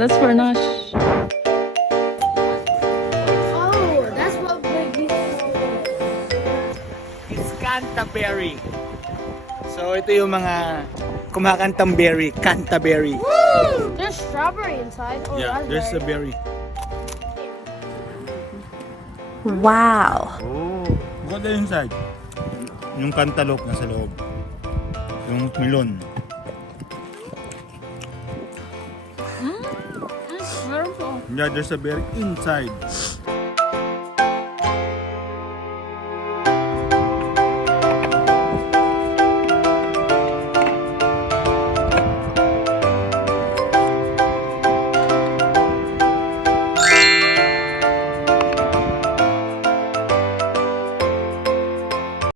that's for Nash. Oh, that's what made me. It's Canterbury. So ito yung mga kumakantang berry, Canterbury. There's strawberry inside. Or Yeah, there's a berry. Wow. Oh, what the inside? Yung cantaloupe nasa loob. Yung melon. It's beautiful. Yeah, there's a berry inside.